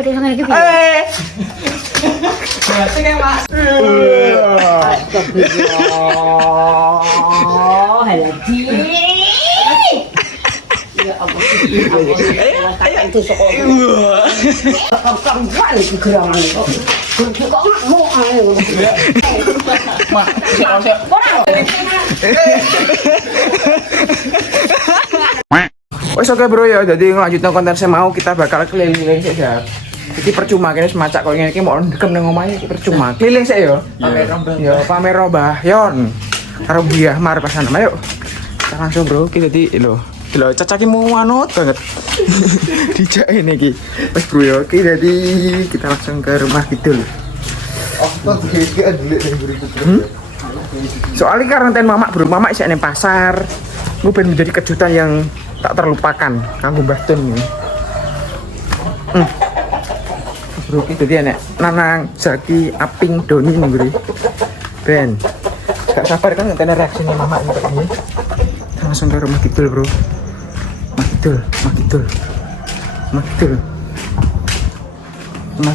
Kok dia ngene iki? Sing Mas. Astagfirullah. Haladi. Ya Allah. Ayo itu sekolah. Kang wali iki gerangan kok. Kok ngamuk ae. Mak, Wes oke bro ya, jadi ngelanjutkan konten saya mau kita bakal keliling saja. Jadi percuma kene semacak kok ngene iki mau ndekem nang omahe iki percuma. Keliling sik ya. Ya pamer Mbah Yon. Karo Mbah Mar pas sana. Ayo. Kita langsung bro, kita di lho. Lho cacaki mau manut banget. Dijak ini iki. Wes bro ya, iki jadi kita langsung ke rumah Kidul. Oh, kok gak dulu yang berikut. Soalnya karantina mamak bro, mamak isek nang pasar. Gue pengen menjadi kejutan yang tak terlupakan kanggo Mbah Tun ini. Bro iki dadi enek Nanang Zaki Aping Doni nih bro. Ben. Gak sabar kan ngenteni reaksinya mamak ini ini. Langsung ke rumah Kidul bro. Rumah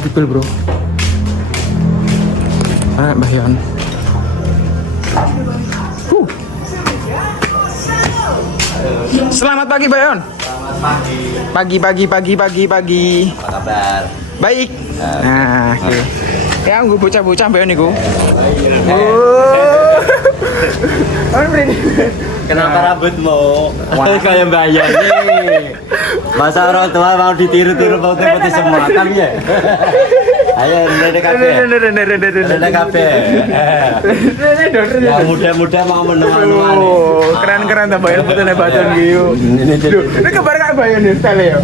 Kidul bro. Mbah Yon. Selamat pagi Bayon. Pagi. Apa kabar? Baik. Nah, oke. Ya gue bocah-bocah Bayon niku. Kenapa rambutmu? Kayak bayar nih. Masa orang tua mau ditiru-tiru putih-putih semua kan ya? Ayo, rene kafe. Yang muda-muda mau menemani. Oh, keren-keren ta Bayon putune badan gitu. Ini kabar kak Bayon nih style ya.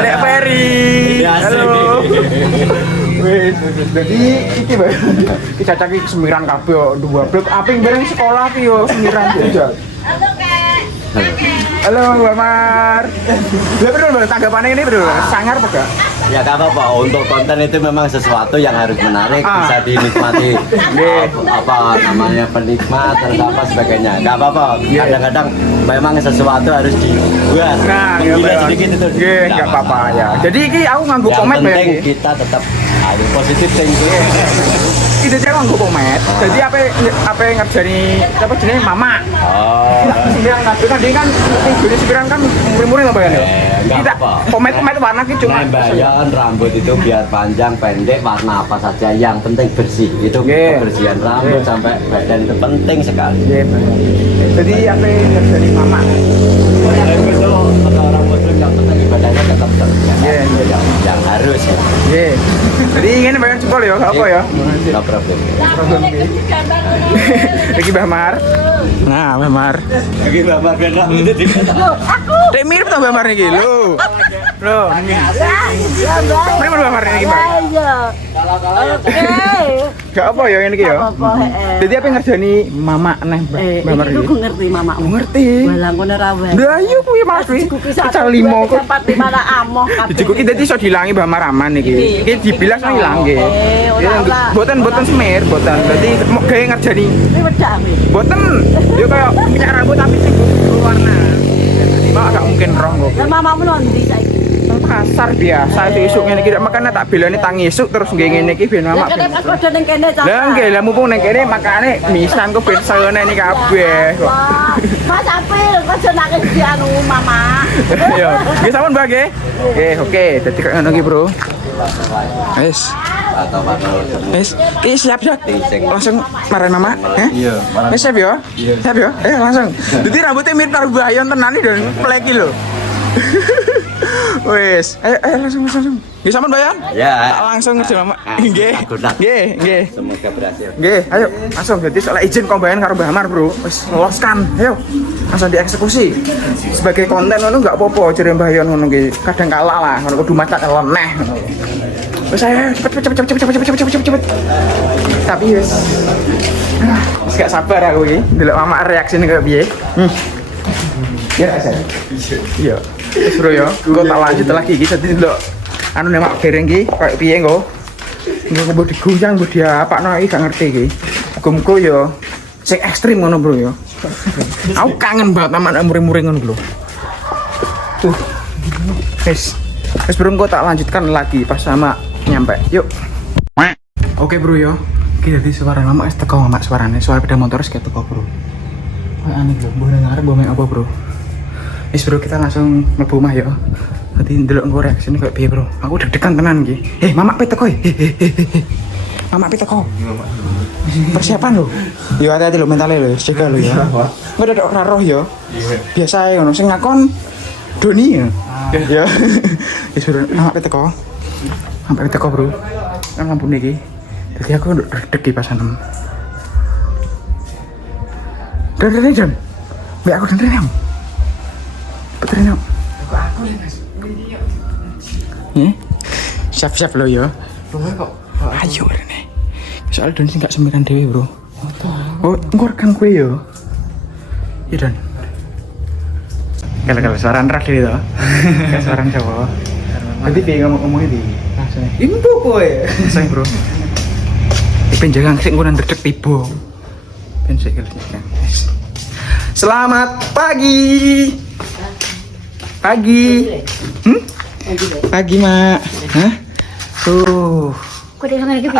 Lek Ferry. Halo. Wes, jadi iki Bayon. Iki cacaki semiran kabeh yo, dua blok aping bareng sekolah ki yo semiran aja. Halo Mbak Mar. Lah bener tanggapannya ini bener sangar apa enggak? Ya gak apa-apa, untuk konten itu memang sesuatu yang harus menarik, bisa dinikmati apa namanya penikmat atau apa sebagainya. Gak apa-apa, kadang-kadang memang sesuatu harus dibuat. Nah, menggila sedikit itu. Gak apa-apa ya. Jadi ini aku nganggo komet yang ya. penting kita tetap ada positif thinking. Itu dia nganggo komet. Jadi apa yang ngerjani apa jenenge mama. Oh. Sembilan kabeh kan dia kan tinggi sembilan kan murih-murih apa ya? Kita komet warna ki cuma Bayan rambut itu biar panjang pendek warna apa saja yang penting bersih itu kebersihan rambut sampai badan itu penting sekali. Jadi apa yang ngerjani mama? Itu orang muslim yang penting ibadahnya tetap terjaga. Yang harus ya. Jadi ingin bayar jempol ya, apa ya? No problem. Iki Mbah Mar. Nah, Mbah Mar. Lagi bapak benar itu Dek mirip to Mbah Mar iki lho. Loh. Mirip Mbah Mar iki, Mbak. Gak apa ya ini iki ya. Jadi apa ngerjani mama neh Mbah Mar iki? Aku ngerti mamamu. Ngerti. Balang ngono ra wae. Lah iya kuwi Mas kuwi. Pecah limo kok. Tempat di mana amoh kabeh. Dijikuki dadi iso dilangi Mbah Mar aman iki. Iki dibilas nang ilang nggih. Boten semir, boten. Dadi mau gawe ngerjani. Ini wedak iki. Boten. Yo kaya minyak rambut tapi sing warna. Jadi mak gak mungkin roh kok. Lah mamamu ndi saiki? Pasar biasa itu isuk ngene iki makane tak belani tangi isuk terus nggih ngene iki ben mamak. Lah pas padha ning kene ta. Lah nggih lah mumpung ning kene makane misan kok ben sene iki kabeh kok. Mas Apil, kok jenenge di anu mama. Yo, nggih sampun Mbak nggih. Nggih, oke. Dadi kok ngono iki, Bro. Wis. Wis, iki siap ya. Langsung marahin mama, Iya. Wis siap ya? Siap ya? Langsung. Dadi rambutnya mirip karo Bayon tenan iki lho, pleki lho. Wes, ayo langsung. Nggih sampun Bayan? Ya. Langsung ngerti Mama. Nggih. Nggih. Semoga berhasil. Nggih, ayo langsung jadi soal izin kombayan karo Mbah Mar, Bro. Wis ngeloskan. Ayo. Langsung dieksekusi. Sebagai konten ngono enggak apa-apa jere Mbah Yon ngono nggih. Kadang kalah lah, ngono kudu macak leneh ngono. Wis ayo cepet. Tapi wis gak sabar aku iki ndelok Mama reaksine kayak piye. Ya saya. Iya. Wis Bro ya, engko tak lanjut lagi iki dadi ndelok anu nek mak dereng iki koyo piye engko. Engko mbok digoyang mbok diapakno iki gak ngerti iki. Muga-muga ya sing ekstrim ngono Bro ya. Aku kangen banget sama muring-muring ngono lho. Tuh. Wis. Terus bro, kok tak lanjutkan lagi pas sama nyampe. Yuk. Oke bro yo. Oke, jadi suara mama es teko mama suaranya. Suara sepeda motor kayak teko bro. Wah aneh bro. Boleh ngarep boleh apa bro? Wis bro, kita langsung mlebu omah yo. Nanti ndelok engko reaksine kayak piye bro. Aku deg-degan tenan iki. Mama pe teko. Mama pe teko. Persiapan lo. Yo hati-hati lo mentale lo, jaga lo ya. Engko dodok ora roh yo. Biasa ae ngono sing ngakon Doni ya. Ya. Wis bro, mama pe teko. Mama pe teko bro. Kan lampu niki. Jadi aku deg-deg pas anem. Dan. Mbak aku dan Petrino. Siap-siap lo ya. Ayo Rene. Soal Don sih gak semiran dewe bro. Oh, engko rekam kue yo. Iya Don. Kalau suara terakhir itu. Suara Jawa. Nanti dia ngomong di. Imbu kowe. Sayang bro. Penjaga sing ngono ndredeg tiba. Pensek kan. Selamat pagi. Pagi. Pagi, Mak. Hah? Tuh. Kok dia ngene iki?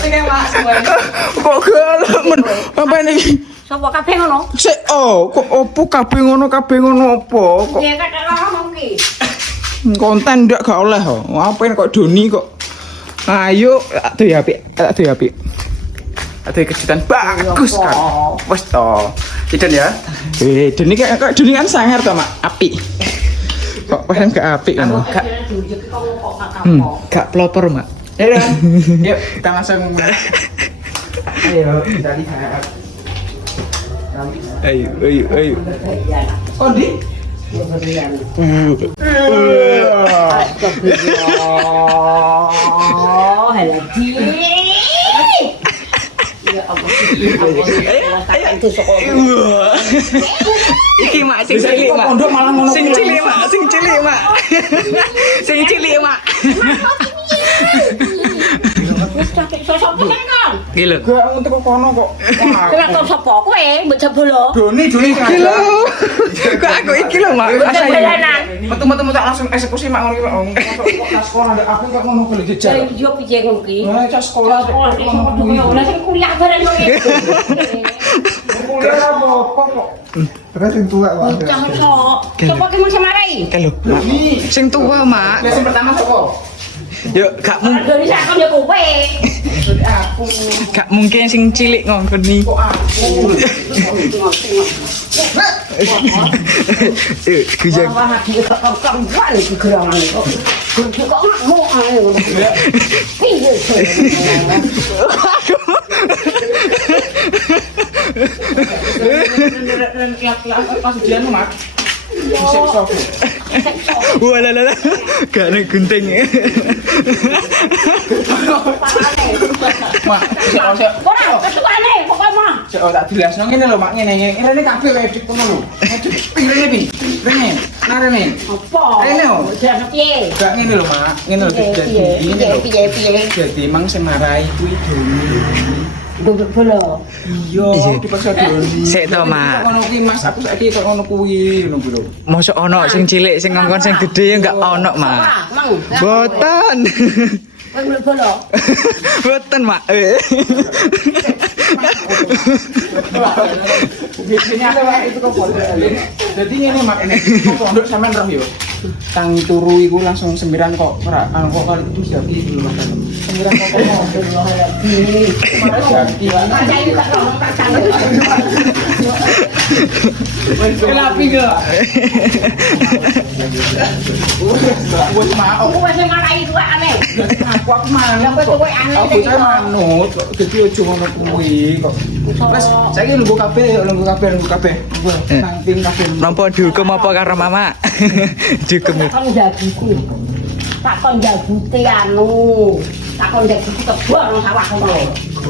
Sing Mak semuanya. Kok galamen? Apa ini? Sopo kabeh ngono? Sik, kok opo kabeh ngono apa? Kok Ya kata ngomong ki. konten ndak gak oleh kok. Apa kok Doni kok. Ayo, tuh ya api. Ada kejutan bagus kan. Wes to. Idon ya. Doni kayak Doni kan sangar to, Mak. Api. Kok paling gak api kan? Gak pelopor, Mak. Ya kan? Yuk, kita langsung mulai. Ayo, kita lihat. Ayo. Kondi? Lagi. Ya Allah. Itu sekolah. Iki Mak sing cilik Mak. Pondok malah ngono. Sing cilik Mak. Sing cilik Mak. Wis capek sosok kan. Gila. Gak untuk kono kok. Kira kok sapa kowe mbok jebolo. Doni iki lho. Kok aku iki lho Mak. Metu-metu tak langsung eksekusi Mak ngono iki. Kok sekolah ndak aku kok ngono boleh jejar. Yo piye ngono ki? Nah, cak sekolah Ora sing kuliah bareng kok. kuliah apa kok. Terus sing tua wae. Bocah kok. Coba ki mung semarai. Kalau sing tua Mak. Yang pertama sapa? Yuk, gak mungkin. Dari sakon yo kowe. Aku. Gak mungkin sing cilik ngongkoni. Kok aku. Kujang. Wah, iki kok kambuan iki gerangan kok. Kok makmu ae ngono. Piye sih? Pas ujian Mak. Wah lah, gak nih gunting. Mak, Ora, kesukaane pokoknya. tak jelas nang ngene lho Mak, ngene kabeh wae dik ngono lho. Rene pi. Rene. Narene. Apa? Rene oh. Jangan piye? Gak ngene lho Mak, ngene lho jadi. Piye? Jadi emang sing marai kuwi Doni. Duduk bola. Iya, dipaksa Doni. Sik to, Mak. Ngono kuwi Mas, aku saiki kok ngono kuwi ngono lho. Mosok ono sing cilik sing ngongkon sing gedhe ya enggak ono, Mak. Mang. Boten. Kowe duduk bola. Boten, Mak. Biasanya ada wae itu kok boleh. Jadi ngene Mak, ini pondok sampean roh yo. Kang turu iku langsung sembiran kok ora kok kali itu siap iki dulu Mas. Sembiran kok Aja iki tak ngomong tak sanget. Kelapi ke? Wes mau. Kowe sing marai kuwi aneh. Aku manut. Kowe aneh. Aku saya manut. Jadi ojo ngono kuwi kok. Wes saiki nunggu kabeh. Nang ping kabeh. Nampa dihukum apa karo Mama? Dihukum. Takon jabuku. Takon jabute anu. Takon jabuku kebon nang sawah kono.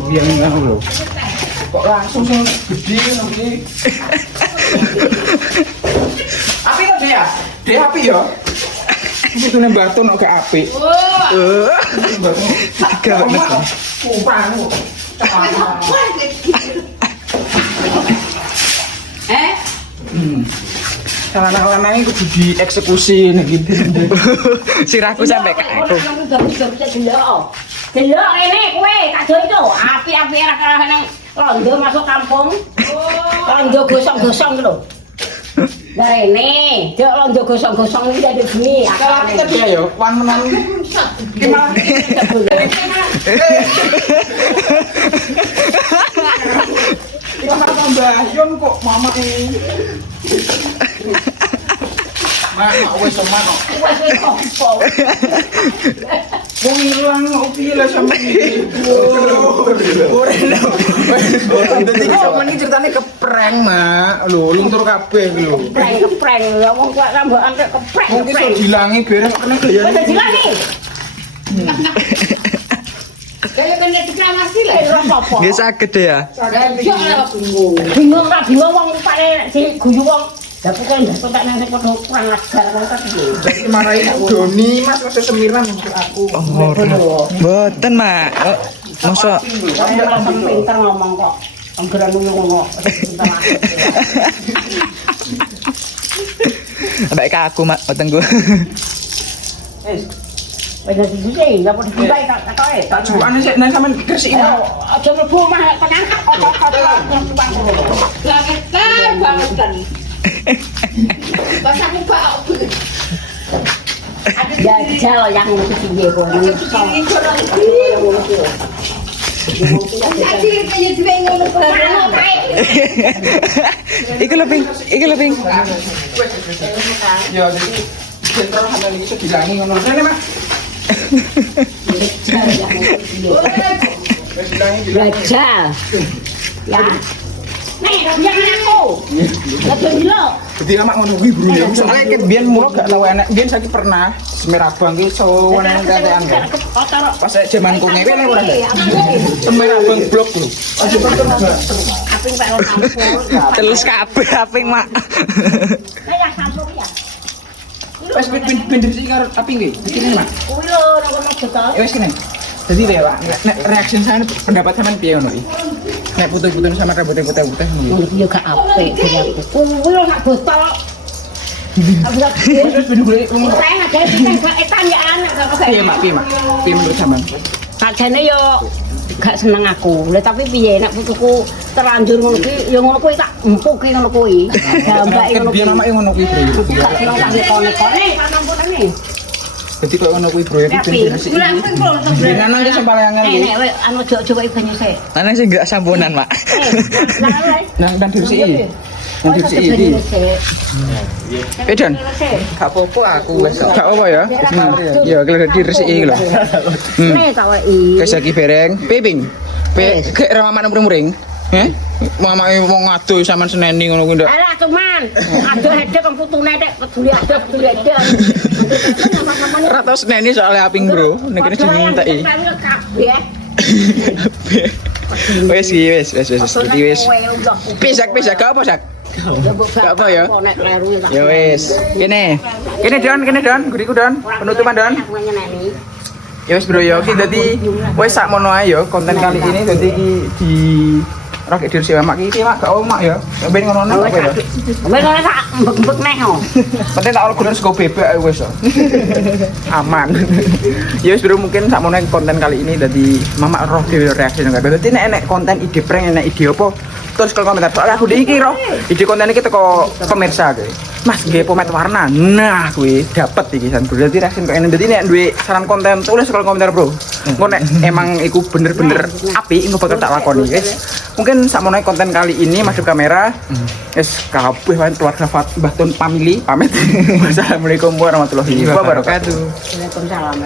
Yang ngono lho. Kok langsung sing gede ngono iki. Api kok dia? Dia api ya? Itu nembatu nek gak api. Tiga Mas. Kupang. lanang-lanang iku kudu dieksekusi nek gitu. Sirahku sampai ke aku. Delok rene kowe kadol itu api-api era nang londo masuk kampung. Londo gosong-gosong lho. Nah rene, delok londo gosong-gosong iki dadi bengi. Kalau aku tadi ya wan menan. Ya Mbah kok mama ini. Mak wis sama kok. Wes opo. Wong ilang kok piye lah sampe iki. Ora lho. Dadi sampeyan iki ceritane keprank, Mak. Lho, luntur kabeh lho. Kepreng ya wong kuwi rambukan kepreng. Mungkin iso dilangi bareng kena gaya. Wes dilangi. Kayak kena deklamasi lah. Apa? Nggih saged ya. Bingung ra bingung wong pare diguyu wong. Lah pokoke ndak tak nang padha kurang ajar wong tak piye. Jadi marahin Doni Mas masih semiran untuk aku. Mboten, Mak. Mosok Langsung pinter ngomong kok. Anggeran ngono. ambek ke aku, Mak, wetengku. Wis dadi enggak padha dibae tak katoke. Tak cuane sik nang sampean gresiki. Aja mlebu omah tenan kok. Lah kan banget kan. Basamu Pak. Ada jajal yang kecil kok. Iku lebih. Ya jadi sentral handal iki iso dilangi ngono. Rene, Mas. Belajar. Ya. Nih, jangan aku. Lebih dulu. Dadi lama ngono kuwi, Bro. Ya soalnya ket biyen mulu gak tau enek. Biyen saiki pernah Semerabang ki sowan katean. Pas jaman ku ngewe ora ada. Semerabang blok lho. Aja pernah enggak. Aping Pak Kampung. Telus kabeh aping, Mak. Nah, ya kampung ya. Wes pindah sih karo api nggih. Bikinin, Mas. Kuwi lho nang kono botol. Ya wes kene. Jadi deh, Pak. Nek reaksi saya pendapat sampean piye ngono iki? Nek putih-putih sama rambutnya putih-putih ngono. Kuwi yo gak apik kuwi. Kuwi lho nak botol. Aku gak Wes bener-bener ngono. saya ada kan etan ya anak kok Piye, Mak? Piye, Mak? Piye menurut sampean? Sajane yo gak seneng aku. Lah tapi piye nek putuku terlanjur ngono kuwi yo ngono kuwi tak empuk ki ngono kuwi. Gambake ngono kuwi. Biar mama ngono kuwi, Bro. Gak seneng tak kone-kone panampune. Jadi kok ngono kuwi, Bro, ya Tapi Dengan nang sing paling angel iki. nek anu jok-jok iki banyu sik. Ana sing gak sampunan, Mak. Nang diresiki. Nang diresiki iki. Pedon. Gak apa-apa aku wis. Gak apa ya. Ya kalau diresiki iki lho. Nih tak wei. Wis iki bereng, piping. Gek ramaman muring-muring. Mama wong ado sampean seneni ngono kuwi ndak. Alah cuman ado hedek kang putune nek peduli ado. Ora tau seneni soalnya aping, Bro. Nek kene dimintai. Wes iki wes. Dadi wes. Pisak gak apa sak? Gak apa ya? Ya wes. Kene Don, guriku Don. Penutupan Don. Ya wes Bro ya, iki dadi wes sak mono ae ya konten kali ini dadi iki di rakit diri Mak iki Mak gak omak ya. Ben ngono apa ya? Ben ora tak mbek-mbek neh. Penting tak oleh sego bebek ae wes. Aman. Ya wis Bro mungkin sak mono konten kali ini dadi Mama roh dhewe reaksi nang kabeh. Dadi nek konten ide prank enek ide apa terus kalau komentar soalnya aku iki roh ide konten iki teko pemirsa kuwi. Mas nggih pomade warna. Nah kuwi dapat iki san Bro. Dadi reaksi kok dadi nek duwe saran konten tulis kalau komentar Bro. Engko nek emang iku bener-bener apik engko bakal tak lakoni guys. Mungkin sakmono konten kali ini masuk kamera. Wis kabeh keluarga Mbah Tun family pamit. Wassalamualaikum warahmatullahi wabarakatuh. Waalaikumsalam.